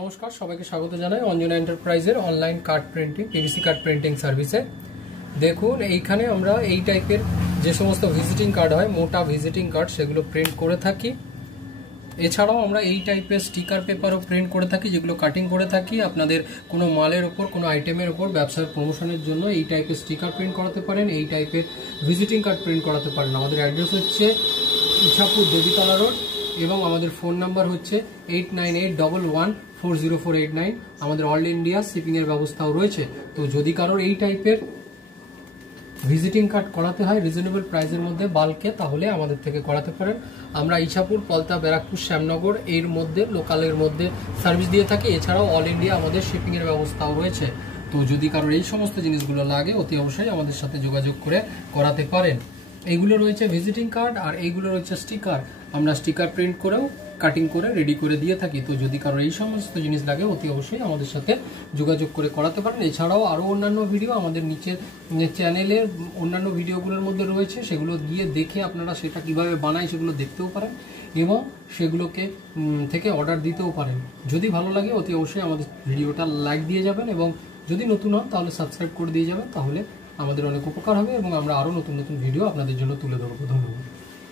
নমস্কার, সবাইকে স্বাগত জানাই অঞ্জনা এন্টারপ্রাইজের online card printing PVC card printing সার্ভিসে। দেখুন, এইখানে আমরা এই টাইপের যে সমস্ত ভিজিটিং কার্ড হয়, মোটা ভিজিটিং কার্ড, সেগুলো প্রিন্ট করে থাকি। এছাড়াও আমরা এই টাইপের স্টিকার পেপারও প্রিন্ট করে থাকি, যেগুলো কাটিং করে থাকি। আপনাদের কোনো মালের ওপর, কোনো আইটেমের ওপর ব্যবসার প্রমোশনের জন্য এই টাইপের স্টিকার প্রিন্ট করাতে পারেন, এই টাইপের ভিজিটিং কার্ড প্রিন্ট করাতে পারেন। আমাদের অ্যাড্রেস হচ্ছে ইছাপুর দেবীতলা রোড এবং আমাদের ফোন নাম্বার হচ্ছে 8981140489। আমাদের অল ইন্ডিয়া শিপিংয়ের ব্যবস্থাও রয়েছে। তো যদি কারোর এই টাইপের ভিজিটিং কার্ড করাতে হয় রিজনেবল প্রাইসের মধ্যে বাল্কে, তাহলে আমাদের থেকে করাতে পারেন। আমরা ইছাপুর, পলতা, ব্যারাকপুর, শ্যামনগর এর মধ্যে লোকালের মধ্যে সার্ভিস দিয়ে থাকি। এছাড়াও অল ইন্ডিয়া আমাদের শিপিংয়ের ব্যবস্থাও রয়েছে। তো যদি কারোর এই সমস্ত জিনিসগুলো লাগে, অতি অবশ্যই আমাদের সাথে যোগাযোগ করে করাতে পারেন। এইগুলো রয়েছে ভিজিটিং কার্ড আর এইগুলো রয়েছে স্টিকার। আমরা স্টিকার প্রিন্ট করেও কাটিং করে রেডি করে দিয়ে থাকি। তো যদি কারো এই সমস্ত জিনিস লাগে, অতি অবশ্যই আমাদের সাথে যোগাযোগ করে করাতে পারেন। এছাড়াও আরও অন্যান্য ভিডিও আমাদের নিচের চ্যানেলে অন্যান্য ভিডিওগুলোর মধ্যে রয়েছে, সেগুলো গিয়ে দেখে আপনারা সেটা কিভাবে বানায় সেগুলো দেখতেও পারেন এবং সেগুলোকে থেকে অর্ডার দিতেও পারেন। যদি ভালো লাগে, অতি অবশ্যই আমাদের ভিডিওটা লাইক দিয়ে যাবেন এবং যদি নতুন হন তাহলে সাবস্ক্রাইব করে দিয়ে যাবেন। তাহলে আমাদের অনেক উপকার হবে এবং আমরা আরও নতুন নতুন ভিডিও আপনাদের জন্য তুলে ধরবো। ধন্যবাদ।